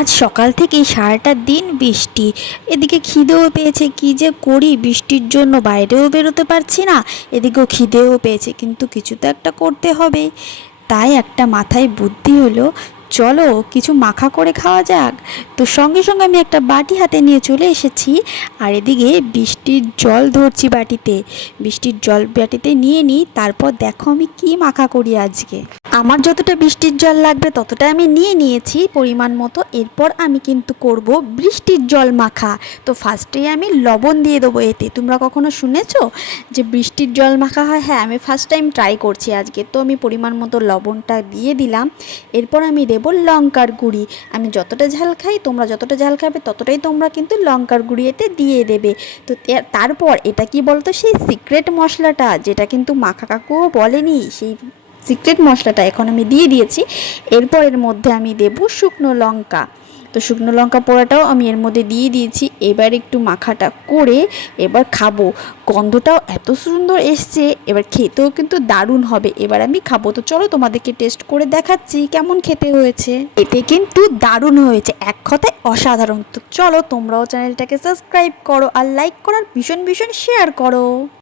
আজ সকাল থেকেই সারাটা দিন বৃষ্টি। এদিকে খিদেও পেয়েছে, কি যে করি, বৃষ্টির জন্য বাইরেও বেরোতে পারছি না, এদিকেও খিদেও পেয়েছে, কিন্তু কিছু তো একটা করতে হবে। তাই একটা মাথায় বুদ্ধি হলো, চলো কিছু মাখা করে খাওয়া যাক। তো সঙ্গে সঙ্গে আমি একটা বাটি হাতে নিয়ে চলে এসেছি, আর এদিকে বৃষ্টির জল ধরছি বাটিতে। বৃষ্টির জল বাটিতে নিয়ে নিই, তারপর দেখো আমি কি মাখা করি আজকে। আমার যতটা বৃষ্টির জল লাগবে ততটা আমি নিয়ে নিয়েছি পরিমাণ মতো। এরপর আমি কিন্তু করব বৃষ্টির জল মাখা। তো ফার্স্টেই আমি লবণ দিয়ে দেবো এতে। তোমরা কখনো শুনেছো যে বৃষ্টির জল মাখা হয়? হ্যাঁ, আমি ফার্স্ট টাইম ট্রাই করছি আজকে। তো আমি পরিমাণ মতো লবণটা দিয়ে দিলাম। এরপর আমি দেবো লঙ্কার গুঁড়ি। আমি যতটা ঝাল খাই, তোমরা যতটা ঝাল খাবে ততটাই তোমরা কিন্তু লঙ্কার গুঁড়ি এতে দিয়ে দেবে। তো তারপর এটা কি বলতো, সেই সিক্রেট মশলাটা যেটা কিন্তু মাখা কাকুও বলেনি, সেই সিক্রেট মশলাটা এখন আমি দিয়ে দিয়েছি। এরপর এর মধ্যে আমি দেব শুকনো লঙ্কা। তো শুকনো লঙ্কা পোড়াটাও আমি এর মধ্যে দিয়ে দিয়েছি। এবার একটু মাখাটা করে এবার খাবো। গন্ধটাও এত সুন্দর এসছে, এবার খেতেও কিন্তু দারুণ হবে। এবার আমি খাবো। তো চলো তোমাদেরকে টেস্ট করে দেখাচ্ছি কেমন খেতে হয়েছে। এতে কিন্তু দারুণ হয়েছে, এক কথায় অসাধারণ। তো চলো তোমরাও চ্যানেলটাকে সাবস্ক্রাইব করো, আর লাইক করার ভীষণ ভীষণ শেয়ার করো।